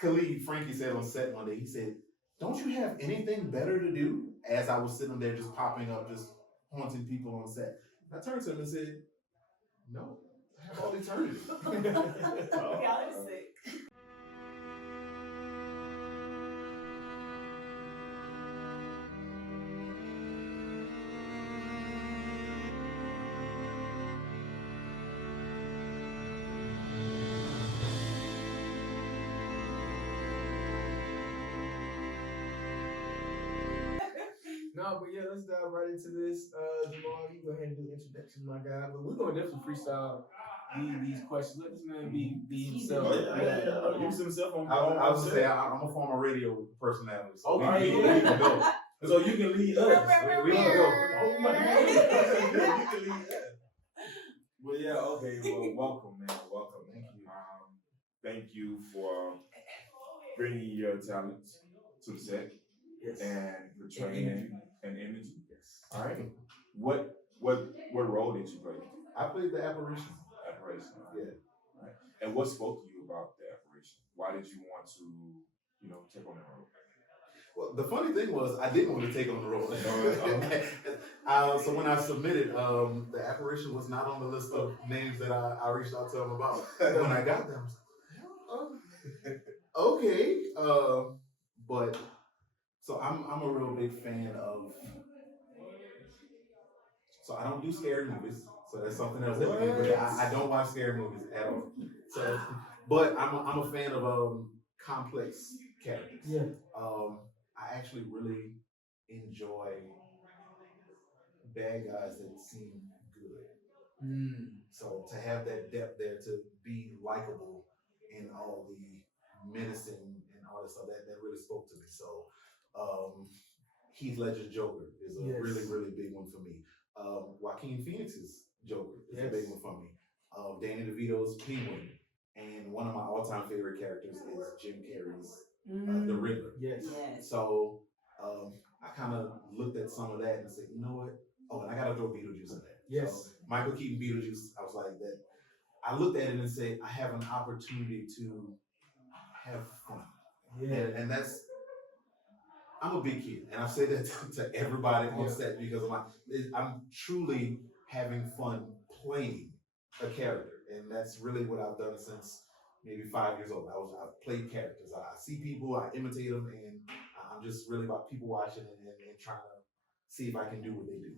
Khalid, Frankie said on set one day, he said, "Don't you have anything better to do?" As I was sitting there just popping up, just haunting people on set. I turned to him and said, "No, I have all eternity." Y'all are sick. No, but yeah, let's dive right into this. Jamal, you go ahead and do the introduction, my guy. But we're gonna definitely freestyle these questions. Let this man be himself. Use himself on. I was say I'm a former radio personality. So Okay, we can go. So you can lead us. We can go. Oh my God. You can lead us. Well, yeah, okay. Well, welcome, man. Welcome. Thank you for bringing your talents to the set. Yes. And portraying and energy. Yes. All right. What role did you play? I played the Apparition. Apparition. Yeah. Right. And what spoke to you about the Apparition? Why did you want to, take on that role? Well, the funny thing was I didn't want to take on the role. So when I submitted, the Apparition was not on the list of names that I reached out to them about. When I got them, I was like, okay. But so I'm a real big fan of. So I don't do scary movies. So that's something else that we do. I don't watch scary movies at all. So, but I'm a fan of complex characters. Yeah. I actually really enjoy bad guys that seem good. So to have that depth there, to be likable in all the menacing and all that stuff, that really spoke to me. So Heath Ledger's Joker is a really, really big one for me. Joaquin Phoenix's Joker is a big one for me. Danny DeVito's Penguin. And one of my all-time favorite characters is Jim Carrey's The Riddler. Yes. So I kind of looked at some of that and said, you know what? Oh, and I got to throw Beetlejuice in there. Yes. So Michael Keaton Beetlejuice, I was like that. I looked at it and said, I have an opportunity to have fun. Yeah. And that's, I'm a big kid. And I've said that to everybody on set because I'm truly having fun playing a character. And that's really what I've done since maybe 5 years old. I've played characters. I see people, I imitate them, and I'm just really about people watching and trying to see if I can do what they do.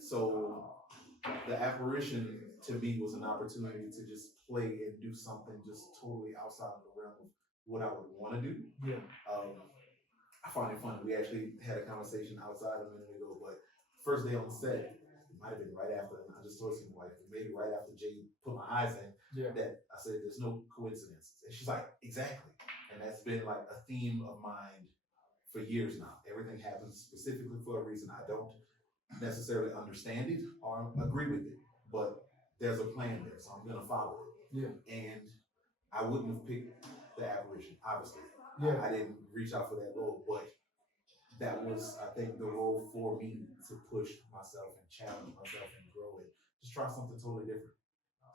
So the Apparition to me was an opportunity to just play and do something just totally outside of the realm of what I would want to do. Yeah. I find it funny. We actually had a conversation outside a minute ago, but first day on set, it might have been right after, and I just told some wife, maybe right after Jay put my eyes in, that I said, there's no coincidences. And she's like, exactly. And that's been like a theme of mine for years now. Everything happens specifically for a reason. I don't necessarily understand it or agree with it, but there's a plan there, so I'm gonna follow it. Yeah. And I wouldn't have picked the Apparition, obviously. Yeah. I didn't reach out for that role, but that was, I think, the role for me to push myself and challenge myself and grow and just try something totally different.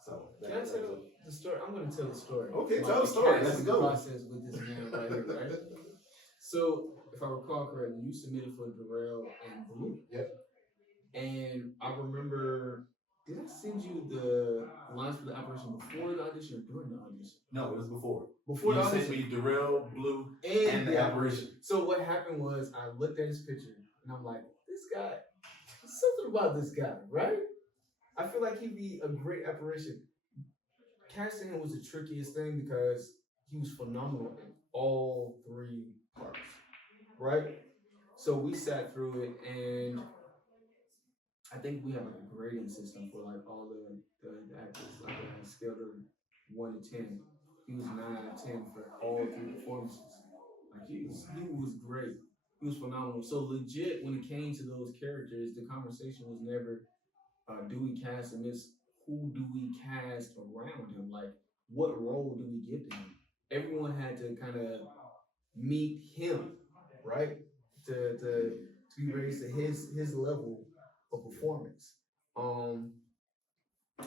So can I tell the story? I'm going to tell the story. Okay, tell the story. Let's go. Process with this man right here, right? So, if I recall correctly, you submitted for Darrell and Blue. Yep. And I remember, did I send you the lines for the Apparition before the audition or during the audition? No, it was before. Before the audition. You sent me Darrell, Blue, and the Apparition. So what happened was I looked at his picture and I'm like, this guy, something about this guy, right? I feel like he'd be a great Apparition. Casting him was the trickiest thing because he was phenomenal in all three parts, right? So we sat through it, and I think we have like a grading system for like all the actors. Like on a scale of 1 to 10, he was 9 out of 10 for all three performances. Like he was great. He was phenomenal. So legit, when it came to those characters, the conversation was never, do we cast him? It's who do we cast around him? Like, what role do we give to him? Everyone had to kind of meet him, right? To be raised to his level of performance. And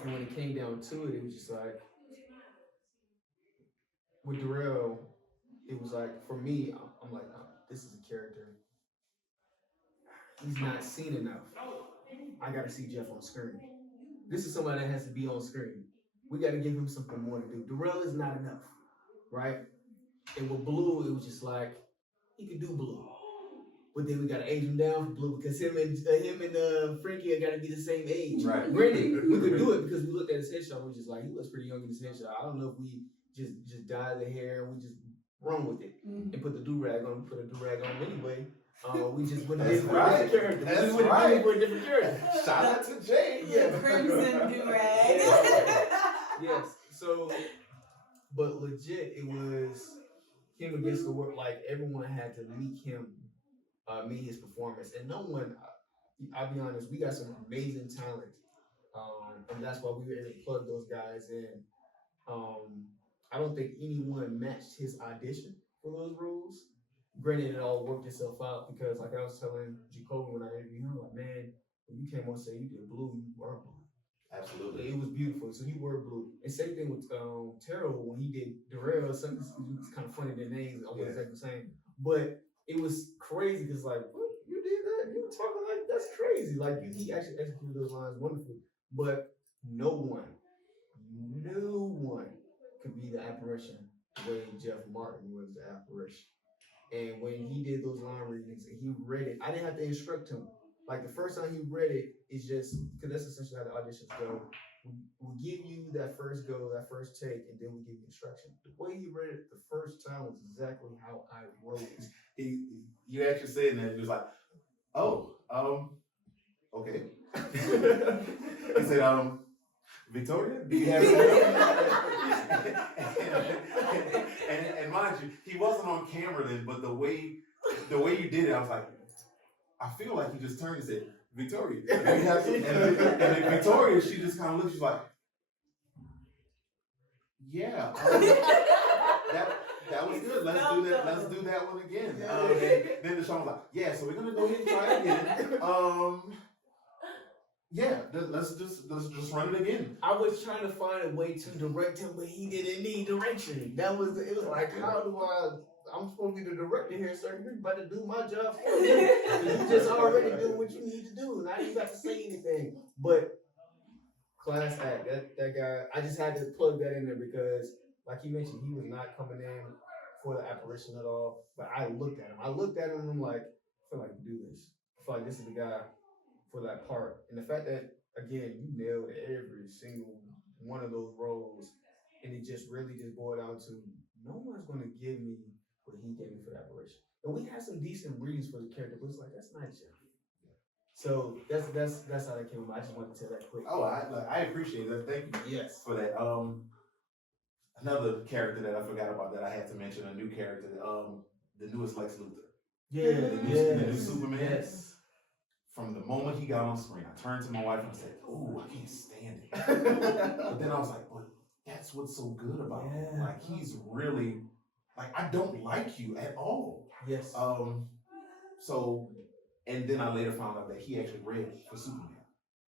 when it came down to it, it was just like, with Darrell, it was like for me, I'm like, this is a character. He's not seen enough. I got to see Jeff on screen. This is somebody that has to be on screen. We got to give him something more to do. Darrell is not enough, right? And with Blue, it was just like he could do Blue, but then we got to age him down for Blue because him and Frankie got to be the same age. Right. Granted, we could do it because we looked at his headshot. We were just like, he looks pretty young in his headshot. I don't know if we just dye the hair and we just run with it and put the do rag on. We put a do rag on anyway. We just went That's for a right. different character. That's we went right. for a different character. Shout out to Jay. Yeah. Crimson do-rag. Yes. So, but legit, it was him against the world. Like everyone had to meet him, meet his performance, and no one. I'll be honest, we got some amazing talent, and that's why we were able to plug those guys in. I don't think anyone matched his audition for those roles. Granted, it all worked itself out because, like I was telling Jacoby when I interviewed him, like, man, when you came on and said you did Blue, you were Blue. Absolutely. It was beautiful. So you were Blue. And same thing with Terrell when he did Darrell. Something it's kind of funny, the names are exactly the same. But it was crazy because, like, what? You did that? You were talking like that's crazy. Like, he actually executed those lines wonderfully. But no one could be the apparition the way Jeff Martin was the apparition. And when he did those line readings and he read it, I didn't have to instruct him. Like the first time he read it, it's just because that's essentially how the auditions go. We'll give you that first go, that first take, and then we give you instruction. The way he read it the first time was exactly how I wrote it. You actually said that he was like, oh, okay. He said, Victoria, do you have and mind you, he wasn't on camera then, but the way you did it, I was like, I feel like you just turned and said, Victoria, do you have some? And then Victoria, she just kind of looked, she's like, yeah, that was good. Let's do that. Let's do that one again. Then the show was like, yeah, so we're gonna go ahead and try it again. Yeah, let's just run it again. I was trying to find a way to direct him, but he didn't need direction. It was like, how do I'm supposed to be the director here, sir. You're about to do my job for you. You just already do what you need to do, and I didn't got to say anything. But class act, that guy, I just had to plug that in there because, like you mentioned, he was not coming in for the apparition at all. But I looked at him. And I'm like, I feel like you do this. I feel like this is the guy for that part. And the fact that, again, you nailed every single one of those roles, and it just really just boiled down to no one's going to give me what he gave me for the apparition. And we had some decent readings for the character, but it's like, that's not Jeff. So that's how that came about. I just wanted to tell that quick. Oh, I appreciate that. Thank you. Yes. For that. Another character that I forgot about that I had to mention, a new character, the newest Lex Luthor. Yeah. The new Superman. Yes. From the moment he got on screen, I turned to my wife and said, "Oh, I can't stand it." But then I was like, "But that's what's so good about him. Like he's really like I don't like you at all." Yes. So, and then I later found out that he actually read for Superman.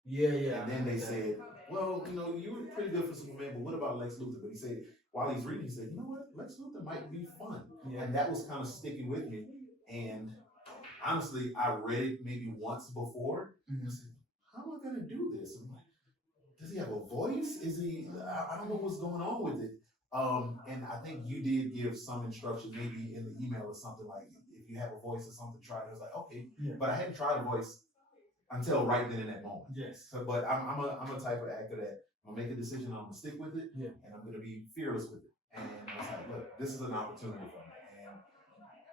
Yeah. And then they said, "Well, you were pretty good for Superman, but what about Lex Luthor?" But he said, while he's reading, he said, "You know what? Lex Luthor might be fun." Yeah. And that was kind of sticking with me. And honestly, I read it maybe once before. Mm-hmm. I said, how am I going to do this? I'm like, does he have a voice? Is he, I don't know what's going on with it. And I think you did give some instruction maybe in the email or something like, if you have a voice or something, try it. I was like, okay. Yeah. But I hadn't tried a voice until right then in that moment. Yes. So, but I'm a type of actor that I'm going to make a decision, I'm going to stick with it, and I'm going to be fearless with it. And I was like, look, this is an opportunity for me.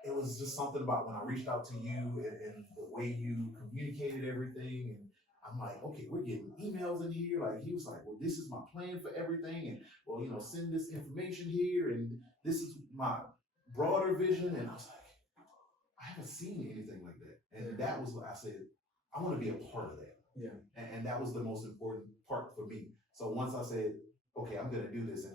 It was just something about when I reached out to you and the way you communicated everything. And I'm like, okay, we're getting emails in here. Like, he was like, well, this is my plan for everything. And, well, send this information here. And this is my broader vision. And I was like, I haven't seen anything like that. And that was what I said, I want to be a part of that. Yeah. And that was the most important part for me. So once I said, okay, I'm going to do this. And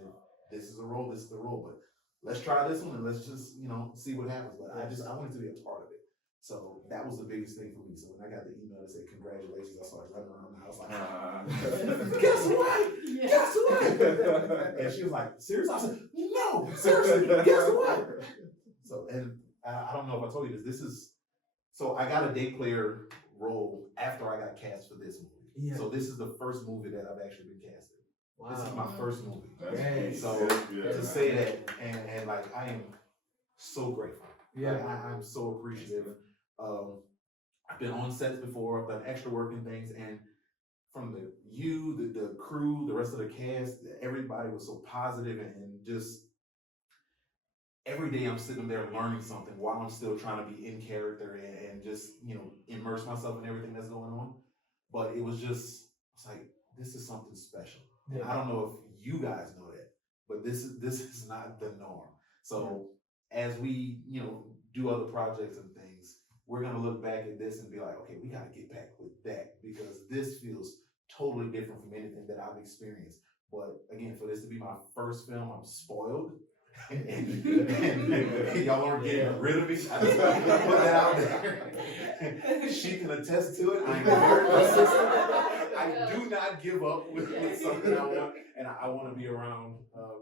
this is a role, this is the role. But let's try this one and let's just, see what happens. But I wanted to be a part of it. So that was the biggest thing for me. So when I got the email that said congratulations, I started running around the house like, guess what? Yeah. Guess what? And she was like, seriously? I said, no, seriously, guess what? So, and I don't know if I told you this. So I got a day player role after I got cast for this movie. Yeah. So this is the first movie that I've actually been casted. Wow. This is my first movie. Right. So to say that, and like, I am so grateful. Yeah. Like, I'm so appreciative. I've been on sets before, I've done extra work and things, and from the crew, the rest of the cast, everybody was so positive and just every day I'm sitting there learning something while I'm still trying to be in character and just, immerse myself in everything that's going on. But it was like, this is something special. And I don't know if you guys know that, but this is not the norm. So as we, do other projects and things, we're gonna look back at this and be like, okay, we gotta get back with that because this feels totally different from anything that I've experienced. But again, for this to be my first film, I'm spoiled. and y'all aren't getting rid of me. I just want to put that out there. She can attest to it. I do not give up with something I want, and I want to be around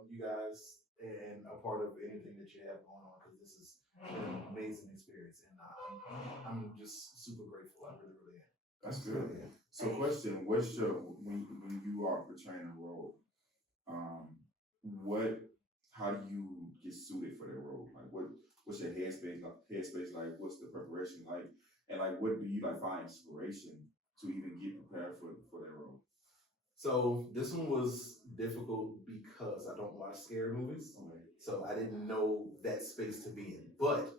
you guys and a part of anything that you have going on because this is an amazing experience, and I'm just super grateful. I really am. That's good. Yeah. So, question: what's your when you are portraying a role? How do you get suited for that role? Like, what's your headspace like? What's the preparation like? And like, what do you like find inspiration to even get prepared for that role? So this one was difficult because I don't watch scary movies. Okay. So I didn't know that space to be in. But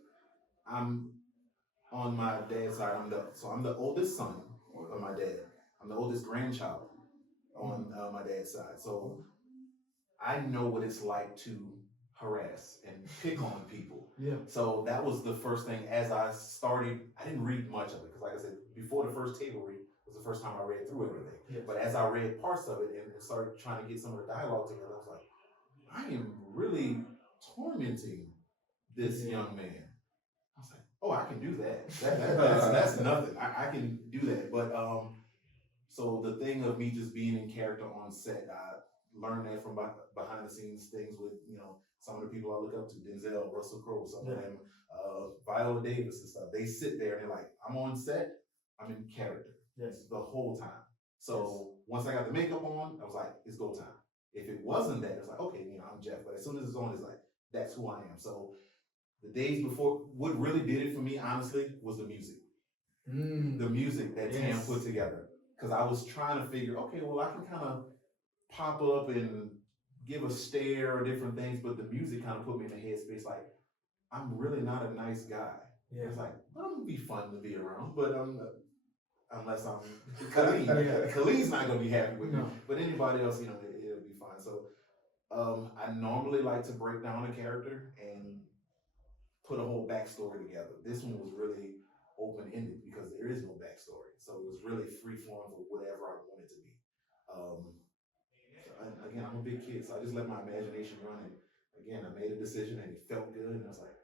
I'm on my dad's side. I'm the oldest son of my dad. I'm the oldest grandchild on my dad's side. So I know what it's like to harass and pick on people. Yeah. So that was the first thing as I started. I didn't read much of it because, like I said, before the first table read was the first time I read through everything. Yes. But as I read parts of it and started trying to get some of the dialogue together, I was like, I am really tormenting this young man. I was like, oh, I can do that. That's nothing. I can do that. But so the thing of me just being in character on set, I learned that from behind the scenes things with, some of the people I look up to, Denzel, Russell Crowe, some of them, Viola Davis and stuff. They sit there and they're like, I'm on set, I'm in character. Yes. The whole time. So once I got the makeup on, I was like, it's go time. If it wasn't that, it's like, okay, I'm Jeff. But as soon as it's on, it's like, that's who I am. So the days before, what really did it for me, honestly, was the music. The music that Tam put together. Because I was trying to figure, okay, well, I can kind of pop up and give a stare or different things, but the music kind of put me in the headspace like, I'm really not a nice guy. Yeah. It's like, well, I'm going to be fun to be around, but unless I'm Khalid. Khalid's not going to be happy with me. But anybody else, it'll be fine. So I normally like to break down a character and put a whole backstory together. This one was really open-ended because there is no backstory. So it was really free-flowing for whatever I wanted to be. Again, I'm a big kid, so I just let my imagination run. And again, I made a decision and it felt good. And I was like,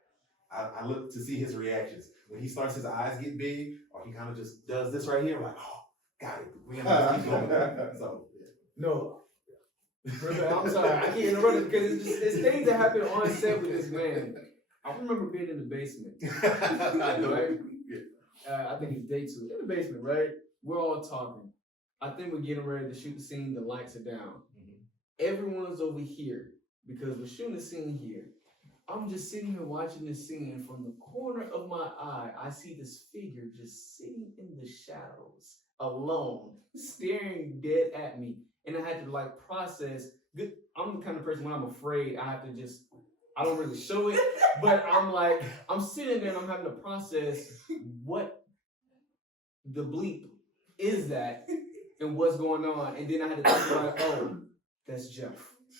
I look to see his reactions. When he starts, his eyes get big, or he kind of just does this right here, I'm like, oh, got it. We're gonna keep going. So, No. I'm sorry, I can't interrupt it because it's things that happen on set with this man. I remember being in the basement. Right? I think it's day 2. In the basement, right? We're all talking. I think we're getting ready to shoot the scene. The lights are down. Everyone's over here because we're shooting the scene here. I'm just sitting here watching this scene, and from the corner of my eye, I see this figure just sitting in the shadows, alone, staring dead at me. And I had to process. I'm the kind of person when I'm afraid, I don't really show it, but I'm sitting there and I'm having to process what the bleep is that and what's going on. And then I had to think about, oh, that's Jeff.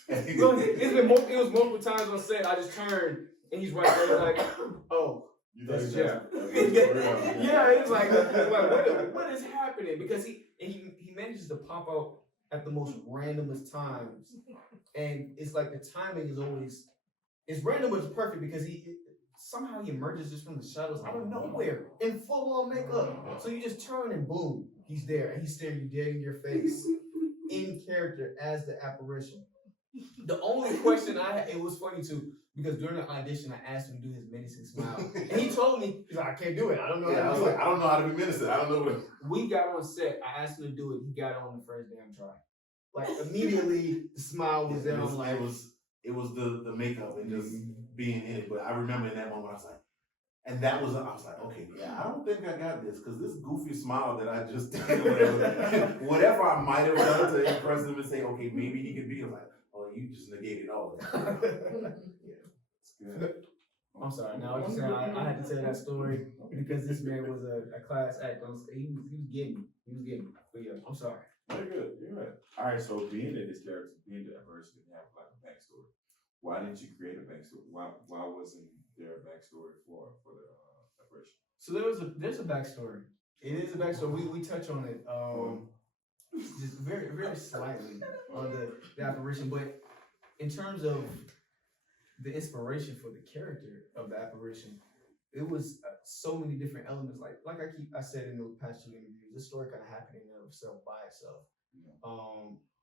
So it was multiple times on set, I just turned and he's right there like, oh, that's Jeff. Yeah, it's like what is happening? Because he manages to pop out at the most randomest times. And it's like the timing is always, it's random but it's perfect because somehow he emerges just from the shadows out of nowhere in full on makeup. So you just turn and boom, he's there and he's staring you dead in your face in character as the apparition. The only question I had, it was funny too, because during the audition I asked him to do his menacing smile. And he told me, he's like, I can't do it. I don't know how to do it. I don't know how to be menacing. I don't know what. We got on set. I asked him to do it. He got it on the first damn try. Like immediately, the smile was there. I'm like, it was the makeup and just being in it. But I remember in that moment, I was like, and that was, I was like, okay, yeah, I don't think I got this because this goofy smile that I just did, whatever I might have done to impress him and say, okay, maybe he could be, I was like, oh, you just negated all of that. Yeah, it's good. I'm sorry. No, I was just saying I had to tell that story because this man was a class act. He was getting me. He was getting me. But yeah, I'm sorry. Very good. You're right. All right. So being in this character, being the apparition, didn't have like a backstory. Why didn't you create a backstory? Why wasn't there a backstory for the apparition? So there's a backstory. It is a backstory. We touch on it just very very slightly on the apparition, but in terms of the inspiration for the character of the apparition, it was so many different elements. Like I said in the past two interviews, this story kind of happened in and of itself by itself. Yeah.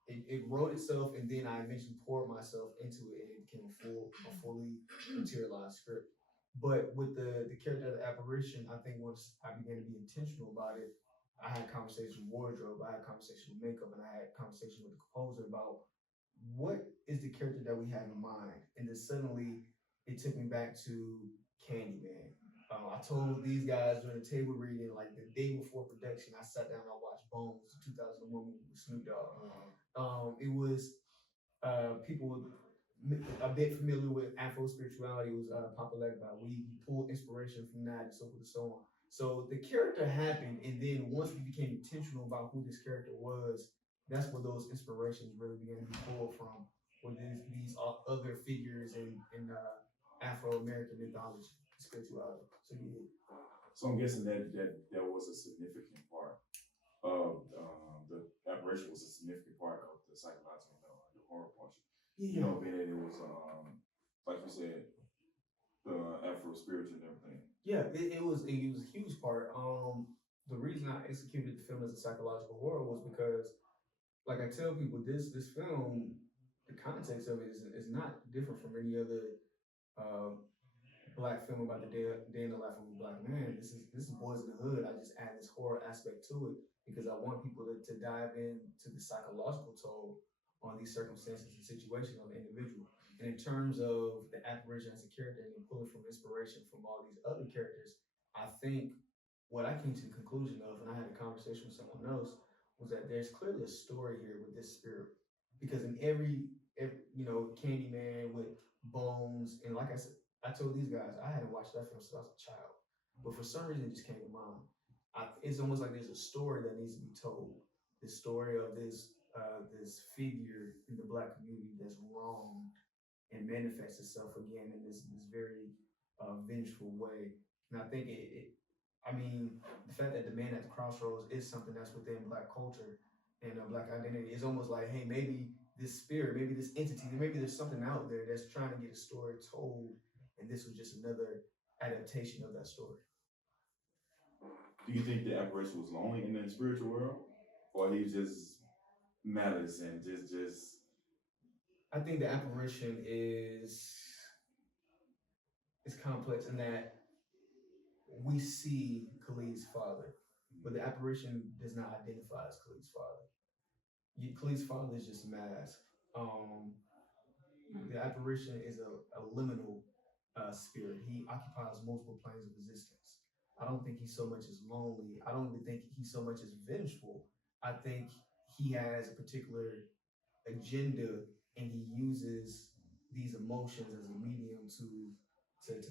It wrote itself, and then I eventually poured myself into it, and it became a fully materialized script. But with the character of the apparition, I think once I began to be intentional about it, I had conversations with wardrobe, I had conversations with makeup, and I had conversations with the composer about what is the character that we have in mind. And then suddenly it took me back to Candyman. I told these guys during the table reading, like the day before production, I sat down and I watched Bones, the 2001 movie with Snoop Dogg. It was people a bit familiar with Afro spirituality. It was popularized by Weed. He pulled inspiration from that and so forth and so on. So the character happened, and then once we became intentional about who this character was, that's where those inspirations really began to be pulled from. With these other figures in Afro-American mythology, spirituality. So yeah. So I'm guessing that was a significant part of the apparition was a significant part of the psychological, the horror portion. Yeah. You know, being that it was like you said, the Afro spiritual and everything. Yeah, it was a huge part. The reason I executed the film as a psychological horror was because, like I tell people, this film, the context of it is not different from any other black film about the day in the life of a black man. This is Boys in the Hood. I just add this horror aspect to it because I want people to dive into the psychological toll on these circumstances and situations of the individual. And in terms of the apparition as a character and pulling from inspiration from all these other characters, I think what I came to the conclusion of, and I had a conversation with someone else, was that there's clearly a story here with this spirit. Because in every Candyman with Bones, and like I said, I told these guys I hadn't watched that film since I was a child, but for some reason it just came to mind. It's almost like there's a story that needs to be told. The story of this figure in the black community that's wrong and manifests itself again in this very vengeful way. And I think the fact that the man at the crossroads is something that's within black culture and black identity is almost like, hey, maybe this spirit, maybe this entity, maybe there's something out there that's trying to get a story told, and this was just another adaptation of that story. Do you think the apparition was lonely in the spiritual world, or he's just malice and just? I think the apparition is complex in that we see Khalid's father, but the apparition does not identify as Khalid's father. Khalid's father is just a mask. The apparition is a liminal spirit. He occupies multiple planes of existence. I don't think he's so much as lonely. I don't even think he's so much as vengeful. I think he has a particular agenda, and he uses these emotions as a medium to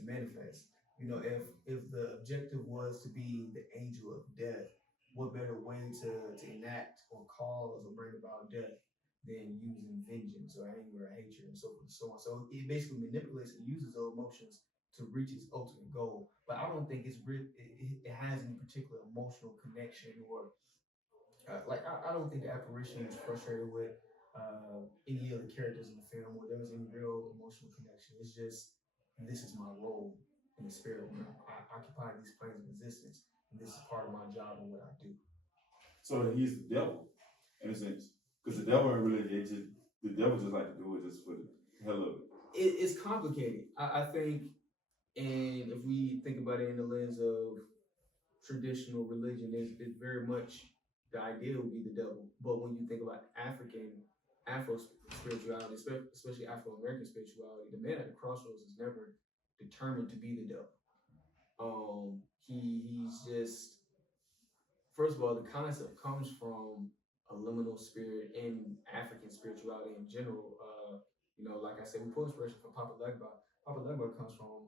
manifest. You know, if the objective was to be the angel of death, what better way to enact or cause or bring about death than using vengeance or anger or hatred and so forth and so on. So it basically manipulates and uses those emotions to reach its ultimate goal. But I don't think it has any particular emotional connection or I don't think the apparition is frustrated with any of the characters in the film or there was any real emotional connection. It's just, this is my role. in the spirit realm. I occupy these planes of existence, and this is part of my job and what I do. So he's the devil, in a sense, because the devil really the devil just like to do it just for the hell of it. It's complicated. I think, and if we think about it in the lens of traditional religion, it's very much the idea would be the devil. But when you think about Afro spirituality, especially Afro American spirituality, the man at the crossroads is never determined to be the devil. He's just, first of all, the concept comes from a liminal spirit in African spirituality in general. Like I said, we pull inspiration from Papa Legba. Papa Legba comes from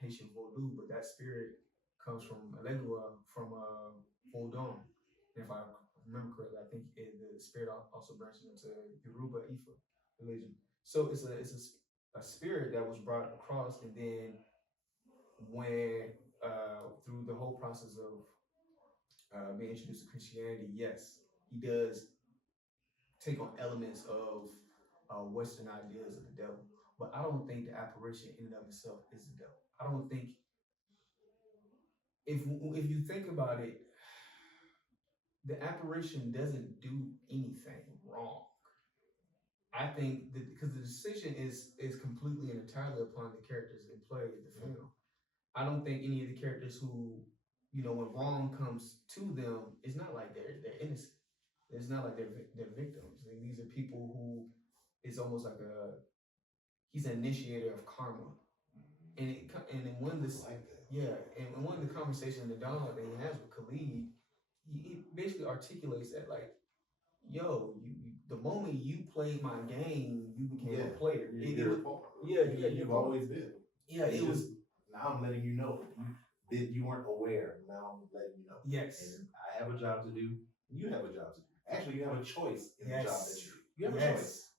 Haitian Vodou, but that spirit comes from Allegra from Vodun. And if I remember correctly, I think the spirit also branches into Yoruba Ifa religion. So it's a spirit that was brought across, and then when through the whole process of being introduced to Christianity, yes, he does take on elements of Western ideas of the devil. But I don't think the apparition in and of itself is the devil. I don't think, if you think about it, the apparition doesn't do anything wrong. I think that because the decision is completely and entirely upon the characters in play in the film. I don't think any of the characters who, when wrong comes to them, it's not like they're innocent. It's not like they're victims. I mean, these are people who, it's almost like he's an initiator of karma. And in one of the and one of the conversations, the dialogue that he has with Khalid, he basically articulates that, like, yo, the moment you played my game, you became a player. You've always been. Yeah, it was. Now I'm letting you know that you weren't aware. Now I'm letting you know. Yes. And I have a job to do. You have a job to do. Actually, you have a choice in the job that you do. You have a choice.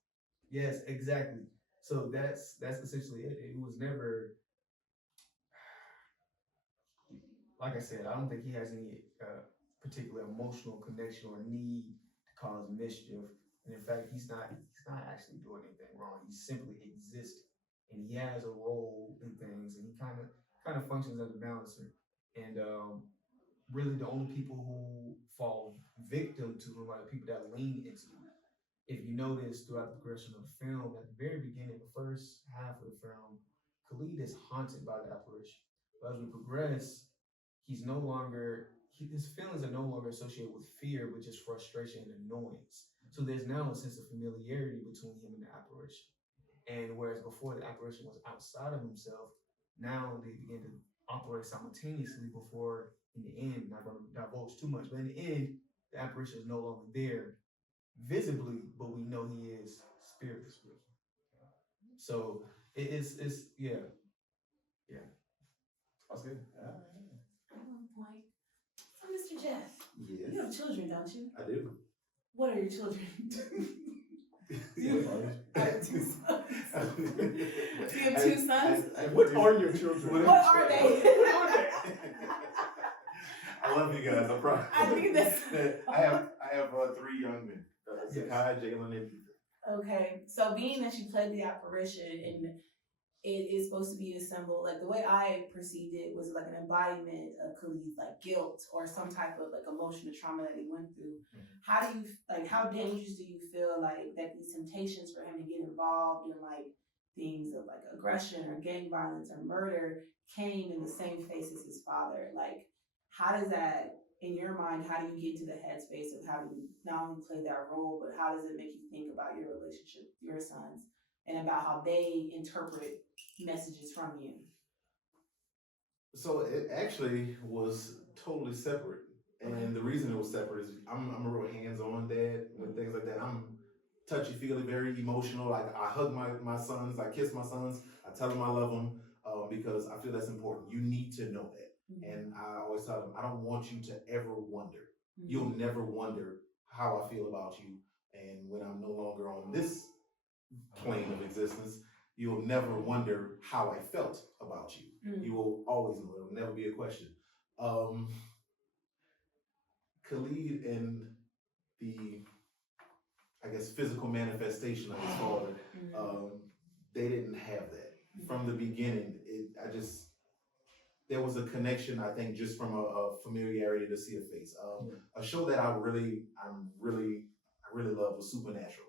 Yes, exactly. So that's essentially it. It was never, like I said, I don't think he has any particular emotional connection or need to cause mischief. And in fact, he's not actually doing anything wrong. He's simply existing, and he has a role in things, and he kind of functions as a balancer. And really, the only people who fall victim to him are the people that lean into him. If you notice throughout the progression of the film, at the very beginning, the first half of the film, Khalid is haunted by the apparition. But as we progress, his feelings are no longer associated with fear, but just frustration and annoyance. So there's now a sense of familiarity between him and the apparition. And whereas before the apparition was outside of himself, now they begin to operate simultaneously before, in the end, not going to divulge too much, but in the end, the apparition is no longer there visibly, but we know he is spiritual. So it's yeah. That's good. At one point. So, Mr. Jeff, Yes. you have children, don't you? I do. What are your children? I have 2 sons. You have 2 sons? What are your children? What are they? I love you guys. I promise. I think that's. I have 3 young men. Zakai, Jalen, and Ethan. Okay, so being that you played the apparition and it is supposed to be a symbol, like the way I perceived it was like an embodiment of Khalid's like guilt or some type of like emotional trauma that he went through. Mm-hmm. How dangerous do you feel like that these temptations for him to get involved in like things of like aggression or gang violence or murder came in the same face as his father? Like, how does that, in your mind, how do you get into the headspace of having not only play that role, but how does it make you think about your relationship with your sons and about how they interpret messages from you? So it actually was totally separate. And the reason it was separate is I'm a real hands-on dad with things like that. I'm touchy-feely, very emotional. Like, I hug my sons, I kiss my sons, I tell them I love them because I feel that's important. You need to know that. Mm-hmm. And I always tell them, I don't want you to ever wonder. Mm-hmm. You'll never wonder how I feel about you. And when I'm no longer on this plane of existence, you'll never wonder how I felt about you. Mm-hmm. You will always know. It'll never be a question. Khalid and the, I guess, physical manifestation of his father, they didn't have that. From the beginning, there was a connection, I think, just from a familiarity to see a face. A show that I really love was Supernatural.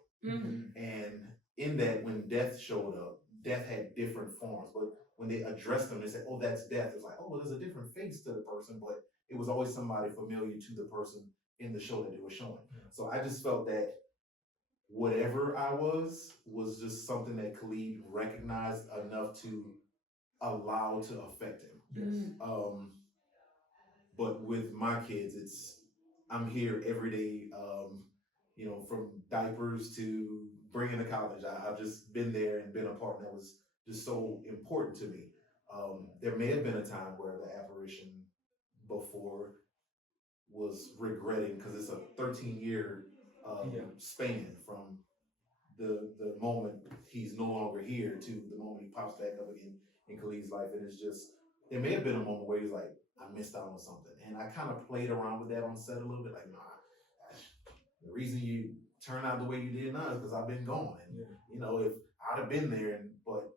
And in that, when Death showed up, Death had different forms, but when they addressed them, they said, "Oh, that's Death." It's like, "Oh, well, there's a different face to the person," but it was always somebody familiar to the person in the show that they were showing. So I just felt that whatever I was just something that Khalid recognized enough to allow to affect him. But with my kids, I'm here every day, from diapers to bringing to college. I've just been there and been a part, and that was just so important to me. There may have been a time where the apparition before was regretting, because it's a 13-year span from the moment he's no longer here to the moment he pops back up again in Khalid's life. And it's just, there may have been a moment where he's like, I missed out on something. And I kind of played around with that on set a little bit, like, nah, the reason you turn out the way you did now is because I've been gone. And, if I'd have been there, but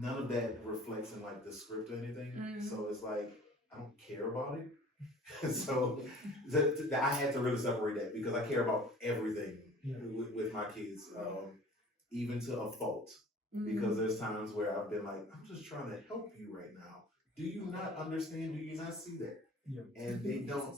none of that reflects in like the script or anything. So it's like, I don't care about it. So I had to really separate that, because I care about everything with my kids, even to a fault. Because there's times where I've been like, I'm just trying to help you right now. Do you not understand? Do you not see that? And they don't.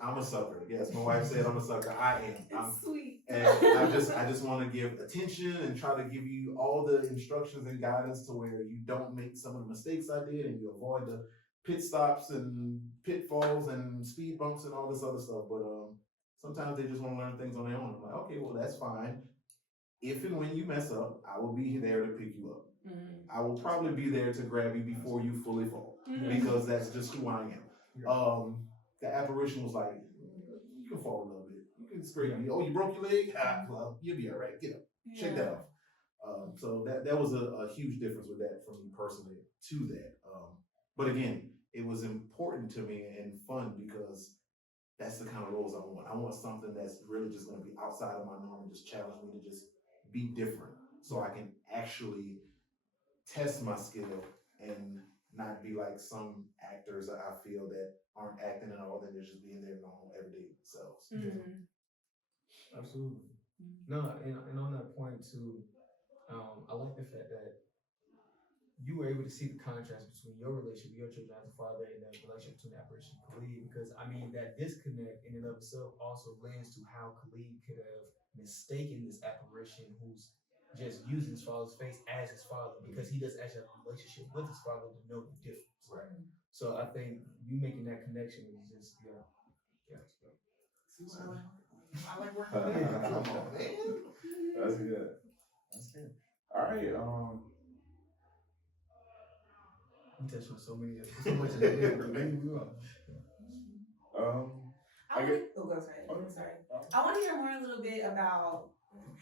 I'm a sucker. Yes, my wife said I'm a sucker. I am. I'm sweet. And I just want to give attention and try to give you all the instructions and guidance to where you don't make some of the mistakes I did, and you avoid the pit stops and pitfalls and speed bumps and all this other stuff. But sometimes they just want to learn things on their own. I'm like, okay, well, that's fine. If and when you mess up, I will be there to pick you up. I will probably be there to grab you before you fully fall, because that's just who I am. The apparition was like, you can fall a little bit. You can scrape me. Oh, you broke your leg? Well, you'll be all right. Get up. Shake that off. So that was a huge difference with that for me personally to that. But again, it was important to me and fun, because that's the kind of roles I want. I want something that's really just going to be outside of my norm and just challenge me to just be different, so I can actually test my skill and not be like some actors that I feel that aren't acting at all, they're just being their normal everyday selves. Absolutely. No, and on that point too, I like the fact that you were able to see the contrast between your relationship with your children as a father and the relationship between Apparition and Khalid, because I mean that disconnect in and of itself also lends to how Khalid could have mistaken this apparition who's just using his father's face as his father, because he doesn't actually have a relationship with his father to know the difference. Right. So I think you making that connection is just I like working with you. Come on, man. That's good. That's good. All right. We touched on so much of that. Sorry. I want to hear more a little bit about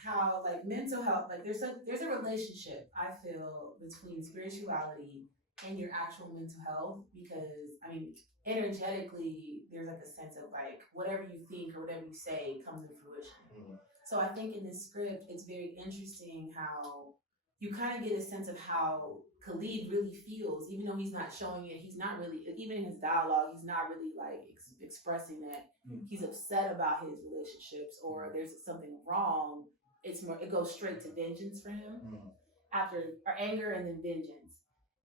how, like, mental health, like there's a relationship, I feel, between spirituality and your actual mental health, because I mean, energetically there's like a sense of like whatever you think or whatever you say comes to fruition. So I think in this script it's very interesting how you kind of get a sense of how Khalid really feels, even though he's not showing it. He's not really, even in his dialogue, he's not really like expressing that he's upset about his relationships or there's something wrong. It's more, it goes straight to vengeance for him or anger and then vengeance.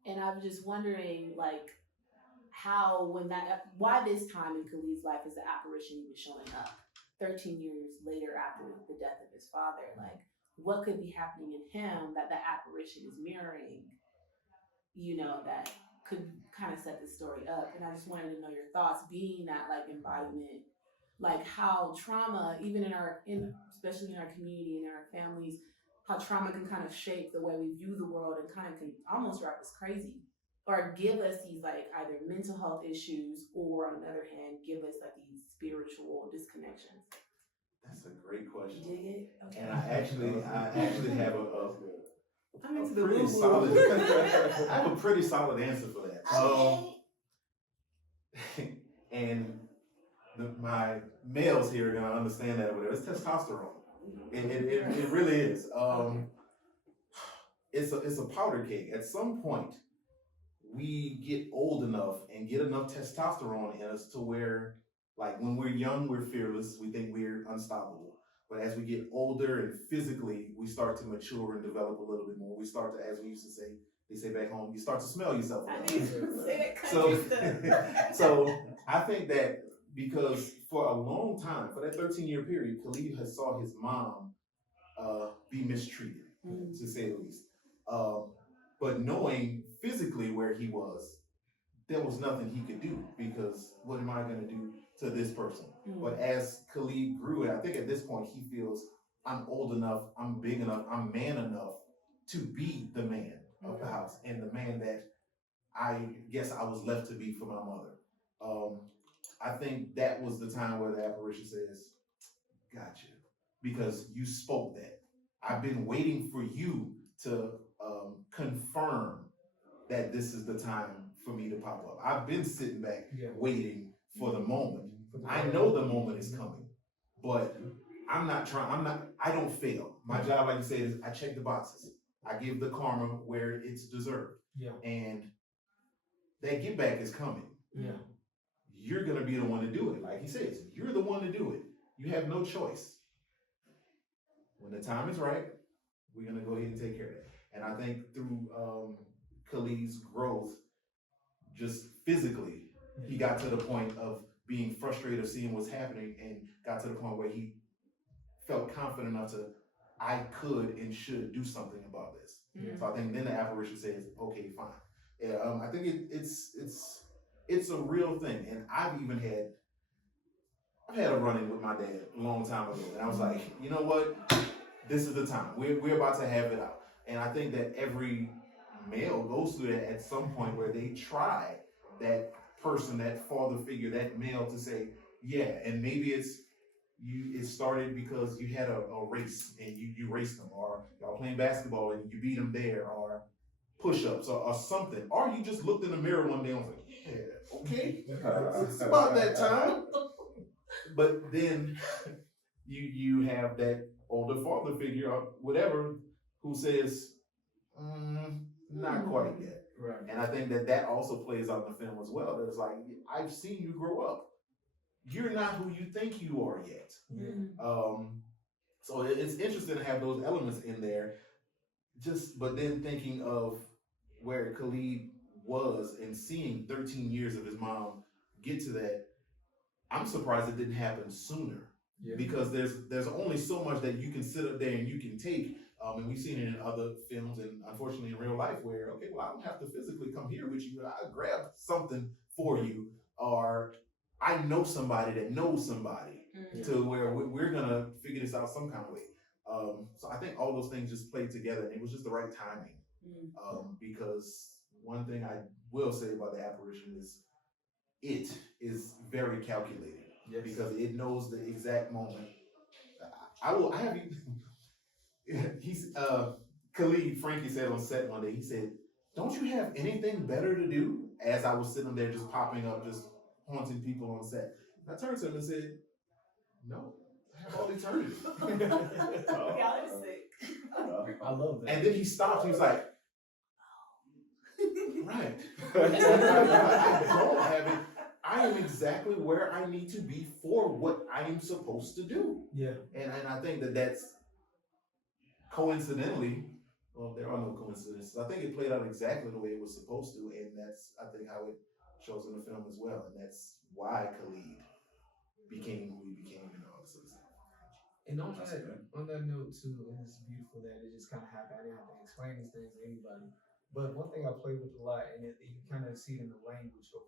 And I'm just wondering, like, why this time in Khalid's life is the apparition even showing up 13 years later after the death of his father? Like, what could be happening in him that the apparition is mirroring, that could kind of set the story up? And I just wanted to know your thoughts, being that like embodiment, like how trauma, even especially in our community and in our families, how trauma can kind of shape the way we view the world and kind of can almost drive us crazy, or give us these like either mental health issues, or on the other hand, give us like these spiritual disconnections. That's a great question. You dig it? Okay. And I actually have I'm into a pretty solid. I have a pretty solid answer for that. Okay. And my males here are gonna understand that. It's testosterone. It really is. It's a powder keg. At some point, we get old enough and get enough testosterone in us to where, like, when we're young, we're fearless. We think we're unstoppable. But as we get older and physically, we start to mature and develop a little bit more. We start to, as we used to say, they say back home, you start to smell yourself. I need to say that So, country stuff. so I think that because for a long time, for that 13-year period, Khalid has saw his mom be mistreated, to say the least. But knowing physically where he was, there was nothing he could do, because what am I going to do to this person? But as Khalid grew, and I think at this point he feels, I'm old enough, I'm big enough, I'm man enough to be the man of the house and the man that I guess I was left to be for my mother. I think that was the time where the apparition says, gotcha, because you spoke that. I've been waiting for you to confirm that this is the time for me to pop up. I've been sitting back waiting for the moment. I know the moment is coming, but I don't fail. My job, like you said, is I check the boxes. I give the karma where it's deserved. Yeah. And that get back is coming. Yeah. You're going to be the one to do it. Like he says, you're the one to do it. You have no choice. When the time is right, we're going to go ahead and take care of it. And I think through Khalid's growth, just physically, he got to the point of being frustrated of seeing what's happening, and got to the point where he felt confident enough to, I could and should do something about this. So I think then the apparition says, okay, fine. Yeah, I think it's a real thing. And I've had a run-in with my dad a long time ago, and I was like, you know what? This is the time. We're about to have it out. And I think that every male goes through that at some point, where they try that person, that father figure, that male, to say, yeah, and maybe it started because you had a race and you raced them, or y'all playing basketball and you beat them there, or push-ups or something, or you just looked in the mirror one day and was like, yeah, okay, it's about that time. But then you have that older father figure or whatever who says, not quite yet. Right. And I think that also plays out in the film as well. That it's like, I've seen you grow up. You're not who you think you are yet. So it's interesting to have those elements in there. But then thinking of where Khalid was and seeing 13 years of his mom get to that, I'm surprised it didn't happen sooner. Yeah. Because there's only so much that you can sit up there and you can take. And we've seen it in other films, and unfortunately in real life, where, okay, well, I don't have to physically come here with you. I grab something for you, or I know somebody that knows somebody, to where we're going to figure this out some kind of way. So I think all those things just played together, and it was just the right timing. Because one thing I will say about the apparition is it is very calculated. Yes. Because it knows the exact moment. I have you. He's Khalid, Frankie said on set one day, he said, don't you have anything better to do? As I was sitting there just popping up, just haunting people on set. And I turned to him and said, no, I have all eternity. Y'all are sick. I love that. And then he stopped, he was like, right. I don't have it. I am exactly where I need to be for what I am supposed to do. Yeah. And I think that's coincidentally, well, there are no coincidences. I think it played out exactly the way it was supposed to, and that's, I think, how it shows in the film as well. And that's why Khalid became who he became and all this other stuff. And on that note too, it's beautiful that it just kind of happened. I didn't have to explain these things to anybody. But one thing I play with a lot, and you kind of see it in the language of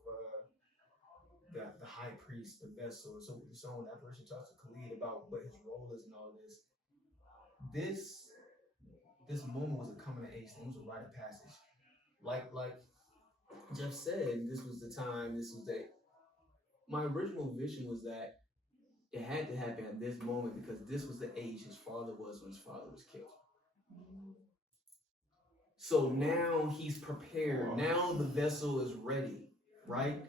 the high priest, the vessel. So the song that apparition talks to Khalid about what his role is and all this. This moment was a coming of age thing. It was a rite of passage. Like Jeff said, this was the time. My original vision was that it had to happen at this moment, because this was the age his father was when his father was killed. So now he's prepared. Now the vessel is ready, right?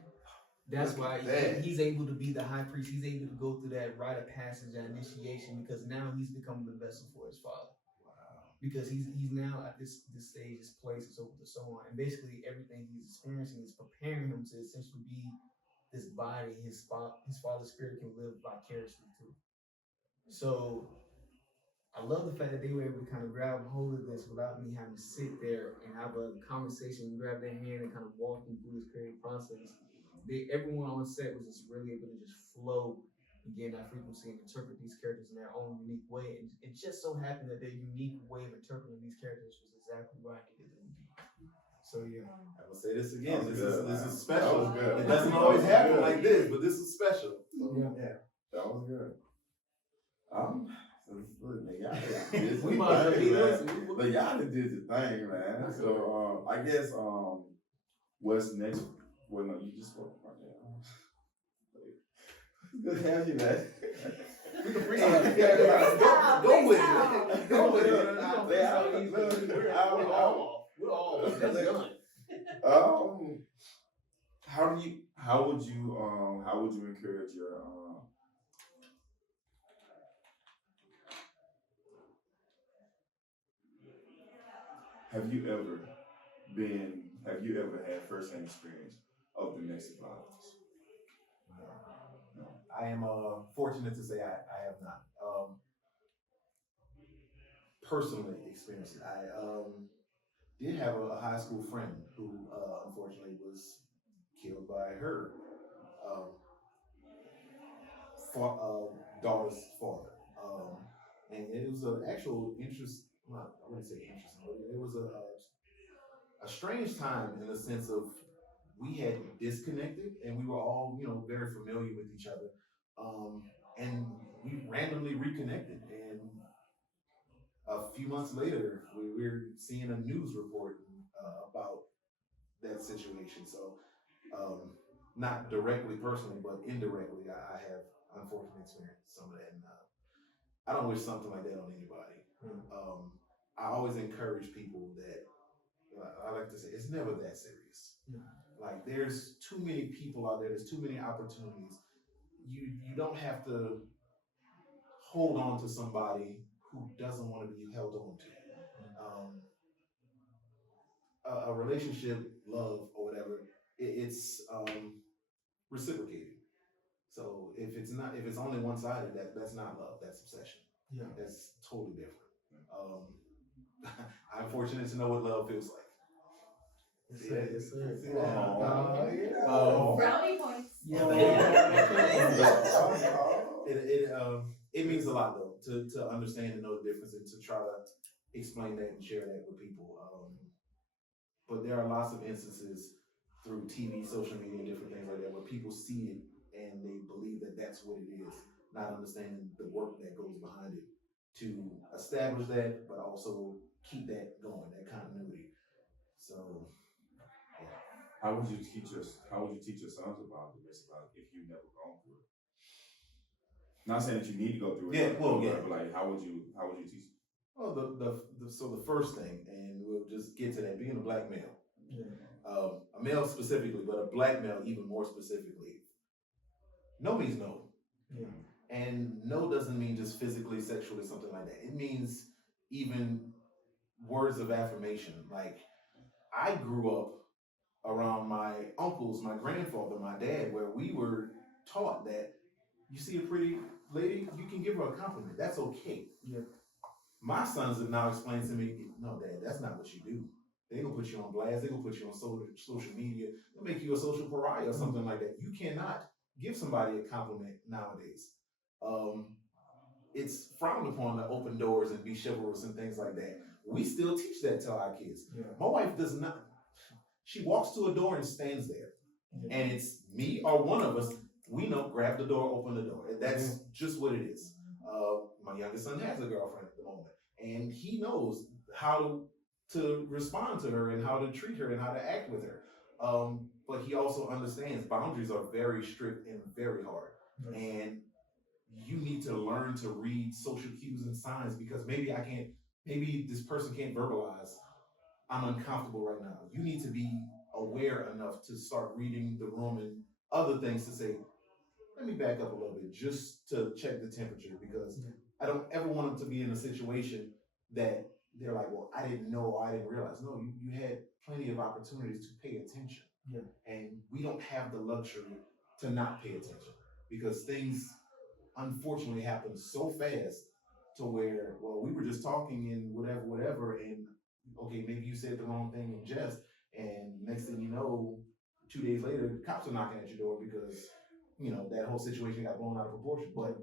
That's why he's able to be the high priest. He's able to go through that rite of passage and initiation, because now he's become the vessel for his father. Wow. because he's now at this stage, this place, and so on, and basically everything he's experiencing is preparing him to essentially be this body his father's spirit can live vicariously through. So I love the fact that they were able to kind of grab hold of this without me having to sit there and have a conversation, grab their hand, and kind of walk them through this creative process. Everyone on set was just really able to just flow and get in that frequency and interpret these characters in their own unique way. And it just so happened that their unique way of interpreting these characters was exactly where I needed them to be. So yeah. I will say this again. This is That special. was good. It doesn't always happen like this, but this is special. So, Yeah. That was good. Look, man, y'all We might as well do this. Look, y'all done did the thing, man. So, I guess, what's next? Well, no, you just spoke about that. Good to have you, man. We can Go with it. Go with it. We're all that's done. How would you encourage your have you ever had first-hand experience of domestic violence? No. I am fortunate to say I have not personally experienced it. I did have a high school friend who unfortunately was killed by her daughter's father. And it was an actual I wouldn't say interesting, but it was a strange time in the sense of we had disconnected and we were all, very familiar with each other. And we randomly reconnected. And a few months later, we were seeing a news report about that situation. So, not directly personally, but indirectly, I have unfortunately experienced some of that. And I don't wish something like that on anybody. I always encourage people that I like to say it's never that serious. Like there's too many people out there. There's too many opportunities. You don't have to hold on to somebody who doesn't want to be held on to. A relationship, love, or whatever, it's reciprocated. So if it's only one-sided, that's not love. That's obsession. Yeah. That's totally different. I'm fortunate to know what love feels like. Yes, sir. Brownie points. It means a lot though to understand and know the difference and to try to explain that and share that with people. But there are lots of instances through TV, social media, and different things like that where people see it and they believe that that's what it is, not understanding the work that goes behind it to establish that, but also keep that going, that continuity. So. How would you teach your sons about domestic violence if you've never gone through it? Not saying that you need to go through it. But like, how would you teach? Well, the first thing, and we'll just get to that, being a black male, a male specifically, but a black male even more specifically. No means no, and no doesn't mean just physically, sexually, something like that. It means even words of affirmation. Like I grew up around my uncles, my grandfather, my dad, where we were taught that you see a pretty lady, you can give her a compliment. That's okay. Yeah. My sons have now explained to me, no, Dad, that's not what you do. They're going to put you on blast. They're going to put you on social media. They'll make you a social pariah or something like that. You cannot give somebody a compliment nowadays. It's frowned upon to open doors and be chivalrous and things like that. We still teach that to our kids. Yeah. My wife does not. She walks to a door and stands there. Yeah. And it's me or one of us. We know, grab the door, open the door. And that's just what it is. My youngest son has a girlfriend at the moment. And he knows how to respond to her and how to treat her and how to act with her. But he also understands boundaries are very strict and very hard. Yes. And you need to learn to read social cues and signs because maybe this person can't verbalize, I'm uncomfortable right now. You need to be aware enough to start reading the room and other things to say, let me back up a little bit just to check the temperature because I don't ever want them to be in a situation that they're like, well, I didn't know, or I didn't realize. No, you had plenty of opportunities to pay attention. Yeah. And we don't have the luxury to not pay attention because things unfortunately happen so fast to where, well, we were just talking and whatever, and okay, maybe you said the wrong thing in jest, and next thing you know, 2 days later, the cops are knocking at your door because, you know, that whole situation got blown out of proportion. But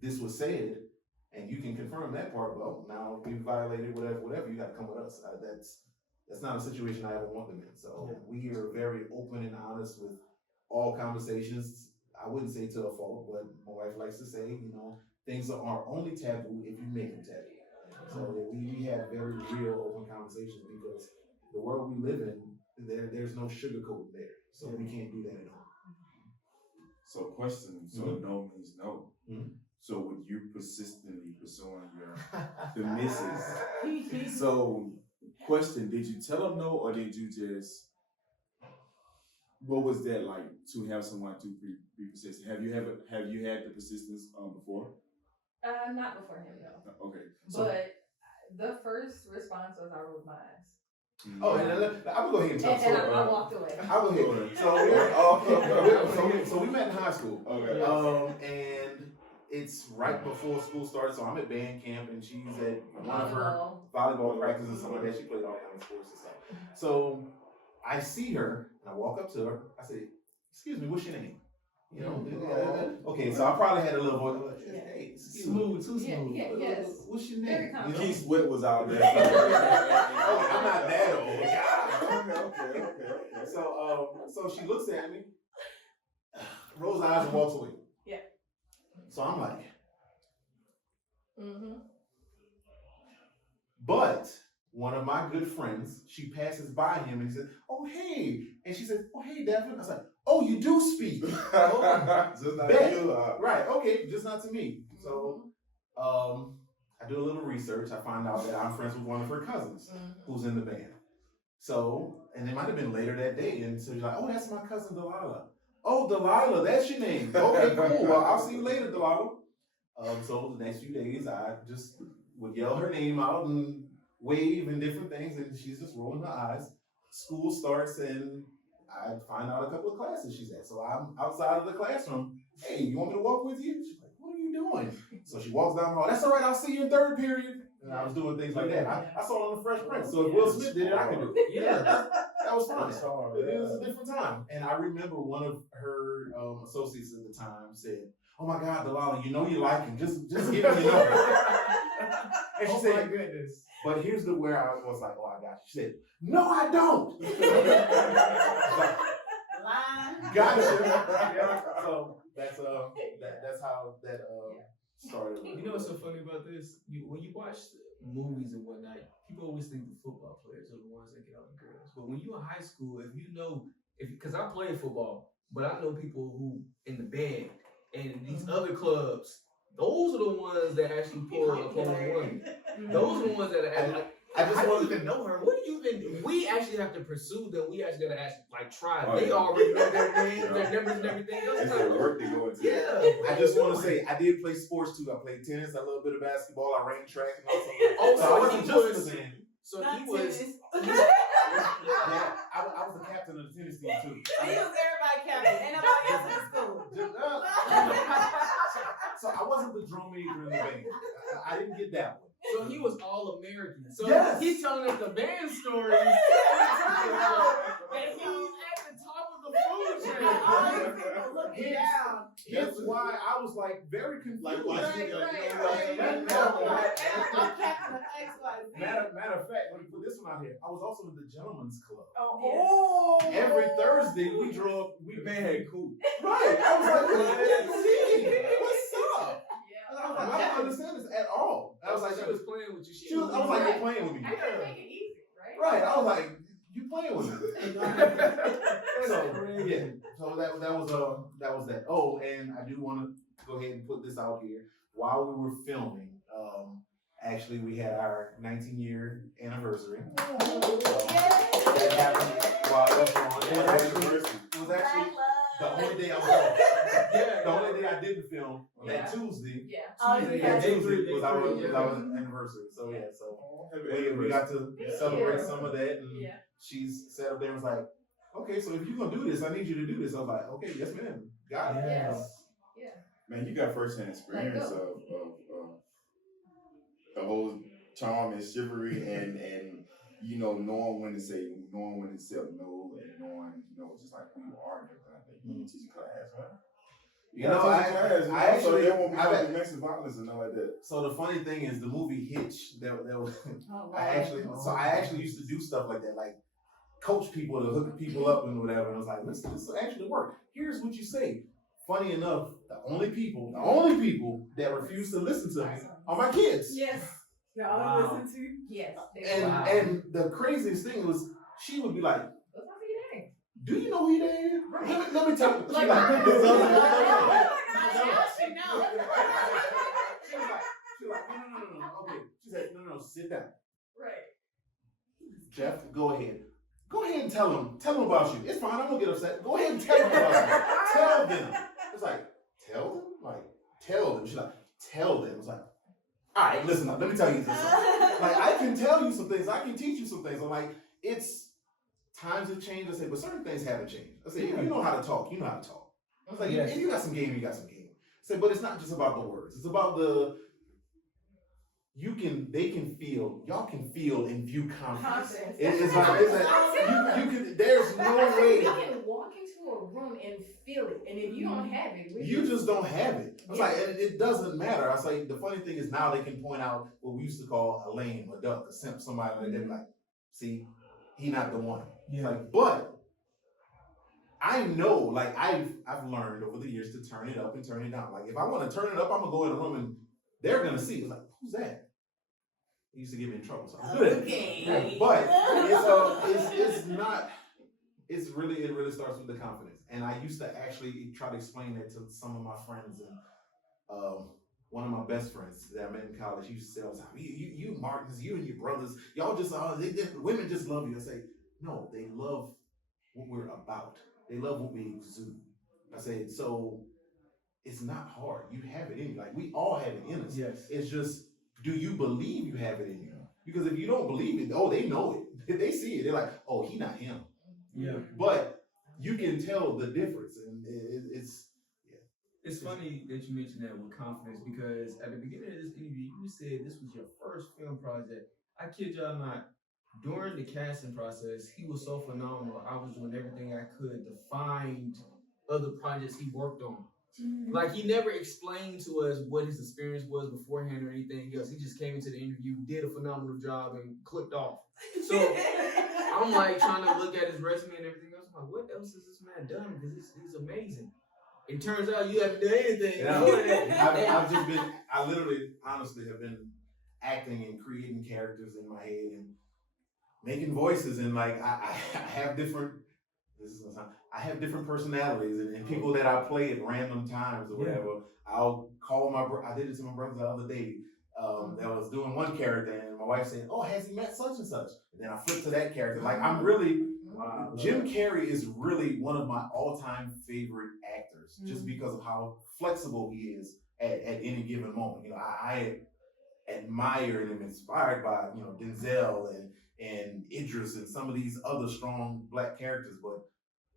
this was said, and you can confirm that part. Well, now we violated whatever. You got to come with us. That's not a situation I ever want them in. So we are very open and honest with all conversations. I wouldn't say to a fault, but my wife likes to say, you know, things are only taboo if you make them taboo. So we have very real open conversations because the world we live in, there's no sugarcoat there. So we can't do that at all. So question, so no means no. So with you persistently pursuing the missus, so question, did you tell them no, or did you just, what was that like to have someone to be persistent? Have you had the persistence before? Not before him, no. Okay. So, but the first response was I rolled my eyes. Oh, and I'm gonna go ahead and tell and I walked away. I'll go ahead. So we met in high school. Okay. And it's right before school started. So I'm at band camp, and she's at one of her volleyball practices and stuff like that. She played all kinds of sports and stuff. So I see her, and I walk up to her. I say, "Excuse me, what's your name?" You know, okay. So I probably had a little voice. Like, hey, Smooth, too smooth. Yes. What's your name? Keith Sweat was out there. Oh, I'm not that old. Okay. So she looks at me, rolls her eyes, and walks away. Yeah. So I'm like, But one of my good friends, she passes by him and he said, "Oh, hey." And she said, "Oh, hey, Devin." I was like, "Oh, you do speak." Just not you. Right, okay, just not to me. So I do a little research. I find out that I'm friends with one of her cousins who's in the band. So, and it might have been later that day. And so you're like, "Oh, that's my cousin Delilah." "Oh, Delilah, that's your name." "Okay, cool. Well, I'll see you later, Delilah." So the next few days, I just would yell her name out and wave and different things, and she's just rolling her eyes. School starts, and I find out a couple of classes she's at. So I'm outside of the classroom. "Hey, you want me to walk with you?" She's like, "What are you doing?" So she walks down the hall. "That's all right. I'll see you in third period." And I was doing things like that. I saw it on the Fresh Prince. So if Will Smith did it, I could do it. Yeah, that was fun. It was a different time. And I remember one of her associates at the time said, "Oh my God, Delilah, you know you like him. Just give me your number." And she said, "My goodness." But here's where I was like, "Oh, I got you." She said, "No, I don't." Line. Gotcha. Yeah. So that's how that started. You know what's so funny about this? When you watch movies and whatnot, people always think the football players are the ones that get all the girls. But when you're in high school, because I played football, but I know people who in the band and these other clubs, those are the ones that actually pull a one. Those are the ones that are actually I don't even know her. What do you even? We actually have to pursue them. We actually gotta try. They already know their names, their numbers, and everything else. It's their work to go into. Yeah. I just want to say I did play sports too. I played tennis, a little bit of basketball, I ran track and all that. So I wasn't just the man. So he was. Yeah, I was the captain of the tennis team too. He was everybody captain, and nobody else in school. So I wasn't the drum major in the band. I didn't get that one. So he was all American. So Yes. he's telling us the band stories. And he's at the top of the food chain. All these people looking down. That's why I was like very confused. Like, Right. I'm captain of X, Y, Z. Matter of fact, let me put this one out here. I was also in the gentleman's club. Oh. Every Thursday we Man, cool. Right. I was like, what's up? Yeah. I was like, I don't understand this at all. I was like, she was playing with you. I was like, you're playing with me. I can make it easy, right? Right. I was like, you playing with me. So yeah. So that was that. Oh, and I do want to go ahead and put this out here. While we were filming, actually we had our 19-year anniversary. That happened while I was on. It was actually the only day I was off. The only day I didn't film Yeah. that Tuesday. Yeah. Oh, Tuesday, yeah. That Tuesday was our yeah. anniversary. So yeah, so Happy we got to celebrate Yeah. some of that, and Yeah. she's sat up there and was like, "Okay, so if you're gonna do this, I need you to do this." I was like, "Okay, yes, ma'am, got it." Yes. Man, you got first-hand experience Let of the whole charm and chivalry and knowing when to say no, and knowing just like who you are and everything like that. You teach a class, right? You know, I actually, there won't be no I- domestic violence and all like that. So the funny thing is, the movie Hitch, that was Oh, wow. I actually used to do stuff like that, like coach people to hook people up and whatever. And I was like, this will actually work. Here's what you say. Funny enough, the only people that refuse to listen to me are my kids. Yes. Wow. Listen to. Yes. Wow. And the craziest thing was, she would be like, What's up for your name? "Do you know who your dad is? Right. Let me tell you." She's Like, like, no, "No, no, no, no, no, no, Oh no." my No, God, no, now she knows. She was like, no. Okay. She said, no, sit down. Right. Jeff, go ahead. Go ahead and tell them about you. It's fine, I'm gonna get upset. Go ahead and tell them about you. Tell them. It's like, tell them? Like, tell them. She's like, tell them. It's like, all right, listen up, let me tell you this. Like, I can tell you some things, I can teach you some things. I'm like, times have changed. I say, but certain things haven't changed. I say, if you know how to talk, you know how to talk. I was like, Yes. if you got some game, you got some game. I say, but it's not just about the words. It's about y'all can feel and view confidence. It's like, you can, there's no way. You can walk into a room and feel it, and if you don't have it, You just don't have it. I was like, and it doesn't matter. I was like, the funny thing is now they can point out what we used to call a lame, a duck, a simp, somebody like that. They're like, see, he not the one. Yeah. Like, but I know, like I've learned over the years to turn it up and turn it down. Like if I want to turn it up, I'm gonna go in a room and they're gonna see. It's like, who's that? He used to get me in trouble, so I'm good. Okay. But it's not. It really starts with the confidence. And I used to actually try to explain that to some of my friends, and one of my best friends that I met in college, he used to say all the time, you Martins, you and your brothers, y'all just women just love you. I say, no, they love what we're about. They love what we exude. I say, so it's not hard. You have it in you. Like we all have it in us. Yes. It's just, do you believe you have it in you? Because if you don't believe it, they know it. They see it. They're like, oh, he not him. Yeah. But you can tell the difference, and It's funny that you mentioned that with confidence, because at the beginning of this interview, you said this was your first film project. I kid y'all not. During the casting process, he was so phenomenal. I was doing everything I could to find other projects he worked on. Like, he never explained to us what his experience was beforehand or anything else. He just came into the interview, did a phenomenal job, and clicked off. So I'm like trying to look at his resume and everything else. I'm like, what else has this man done? Because he's amazing. It turns out you haven't done anything. I literally, honestly, have been acting and creating characters in my head and making voices, and like I have different. I have different personalities and people that I play at random times or whatever. I'll call I did it to my brother the other day. That was doing one character, and my wife said, "Oh, has he met such and such?" And then I flipped to that character. Like I'm really, Jim Carrey is really one of my all-time favorite actors, just because of how flexible he is at any given moment. You know, I admire and am inspired by Denzel and Idris and some of these other strong black characters, but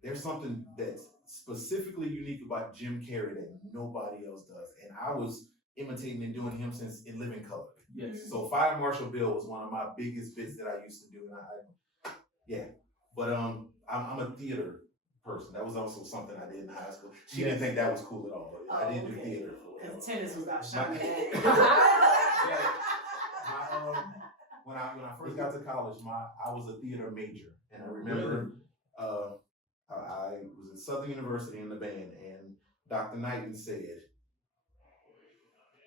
there's something that's specifically unique about Jim Carrey that nobody else does. And I was imitating and doing him since In Living Color. Yes. So Fire Marshal Bill was one of my biggest bits that I used to do. And but I'm a theater person. That was also something I did in high school. She didn't think that was cool at all, but I did do theater. Because tennis was about showing When I first got to college, I was a theater major, and I remember I was at Southern University in the band, and Dr. Knighton said,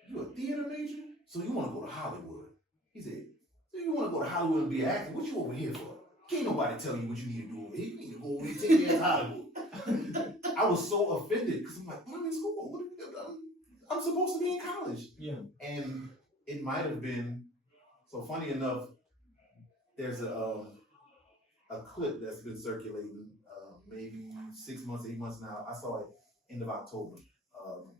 "You a theater major? So you want to go to Hollywood?" He said, "So you want to go to Hollywood and be an actor? What you over here for? Can't nobody tell you what you need to do over here. You need to go over here and take your ass to Hollywood." I was so offended because I'm like, I'm in school. I'm supposed to be in college. Yeah. And it might have been, so funny enough, there's a clip that's been circulating maybe 6 months, 8 months now. I saw it end of October.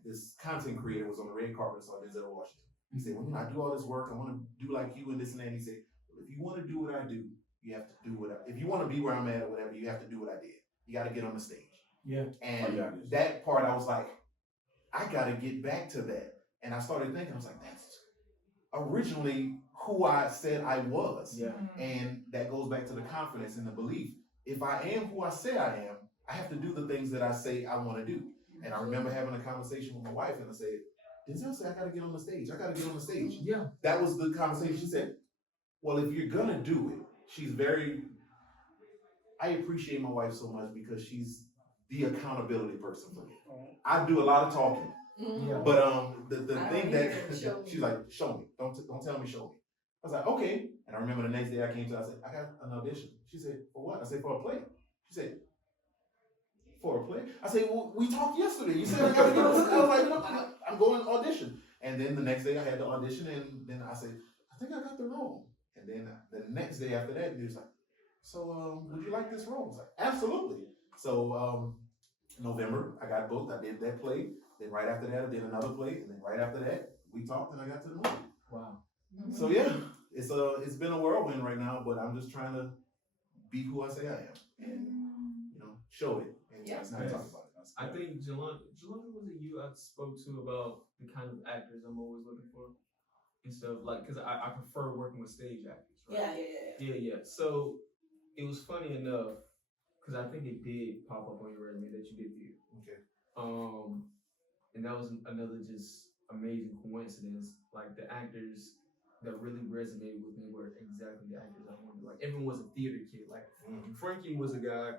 this content creator was on the red carpet, saw Denzel Washington. He said, well, I do all this work. I want to do like you and this and that. He said, well, if you want to do what I do, you have to do if you want to be where I'm at or whatever, you have to do what I did. You got to get on the stage. Yeah. And that part, I was like, I got to get back to that. And I started thinking, I was like, that's originally who I said I was. Yeah. And that goes back to the confidence and the belief. If I am who I say I am, I have to do the things that I say I want to do. And I remember having a conversation with my wife, and I said, Denzel said, I got to get on the stage. I got to get on the stage. Yeah. That was the conversation. She said, well, if you're going to do it, I appreciate my wife so much because she's the accountability person for me. I do a lot of talking. Yeah. But the thing that she's like, show me. Don't tell me, show me. I was like, okay. And I remember the next day I came to her, I said, I got an audition. She said, for what? I said, for a play. She said, for a play? I said, well, we talked yesterday. You said I gotta get on. I was like, no, I'm going to audition. And then the next day I had the audition, and then I said, I think I got the role. And then the next day after that, he was like, so would you like this role? I was like, absolutely. So November, I got booked. I did that play. Then right after that, I did another play. And then right after that, we talked and I got to the movie. Wow. So yeah, it's been a whirlwind right now, but I'm just trying to be who I say I am and, show it. And Yes. not talk about it. I think Jelani, was it you I spoke to about the kind of actors I'm always looking for? Instead of because I prefer working with stage actors, right? Yeah. So it was funny enough, because I think it did pop up on your resume that you did theater. Okay. And that was another just amazing coincidence. Like the actors that really resonated with me were exactly the actors I wanted. Like everyone was a theater kid. Like Frankie was a guy,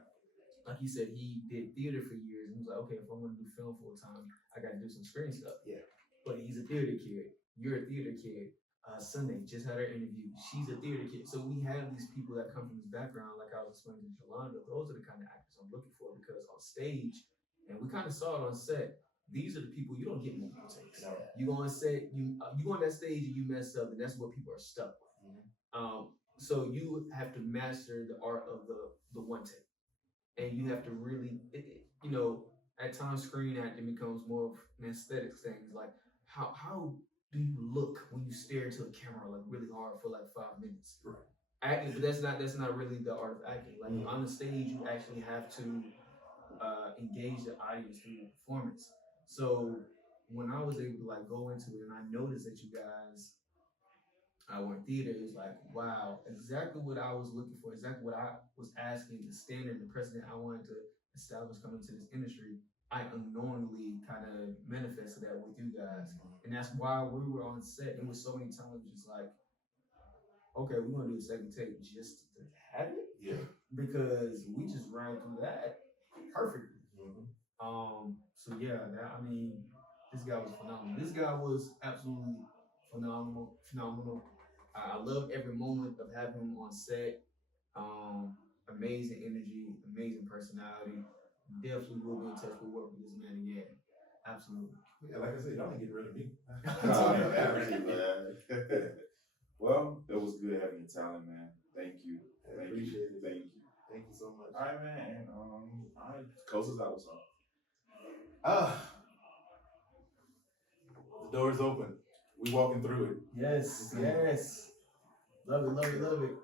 like he said, he did theater for years. And he was like, okay, if I'm gonna do film full time, I gotta do some screen stuff. Yeah. But he's a theater kid. You're a theater kid. Sunday just had her interview. She's a theater kid. So we have these people that come from this background, like I was explaining to Jolanda. Those are the kind of actors I'm looking for, because on stage, and we kind of saw it on set, these are the people you don't get multiple takes. No. You go on set, you go on that stage and you mess up, and that's what people are stuck with. So you have to master the art of the one take, and you have to really, at times screen acting becomes more of an aesthetics thing. It's like how do you look when you stare into a camera like really hard for like 5 minutes? Right. Acting, but that's not really the art of acting. Like on the stage, you actually have to engage the audience through your performance. So when I was able to go into it, and I noticed that you guys were in theater, it was like, wow, exactly what I was looking for, exactly what I was asking, the standard, the precedent I wanted to establish coming to this industry. I unknowingly kind of manifested that with you guys. And that's why we were on set. It was so many times just like, okay, we're gonna do a second take just to have it. Yeah. Because we just ran through that perfectly. So yeah, this guy was phenomenal. This guy was absolutely phenomenal. I loved every moment of having him on set. Amazing energy, amazing personality. Definitely will be in touch with work with this man again. Absolutely. Yeah, like I said, y'all ain't getting rid of me. Well, it was good having your talent, man. Thank you. I appreciate it. Thank you. Thank you so much. All right, man. All right. Close us out with something. The door's open. We walking through it. Yes. Love it.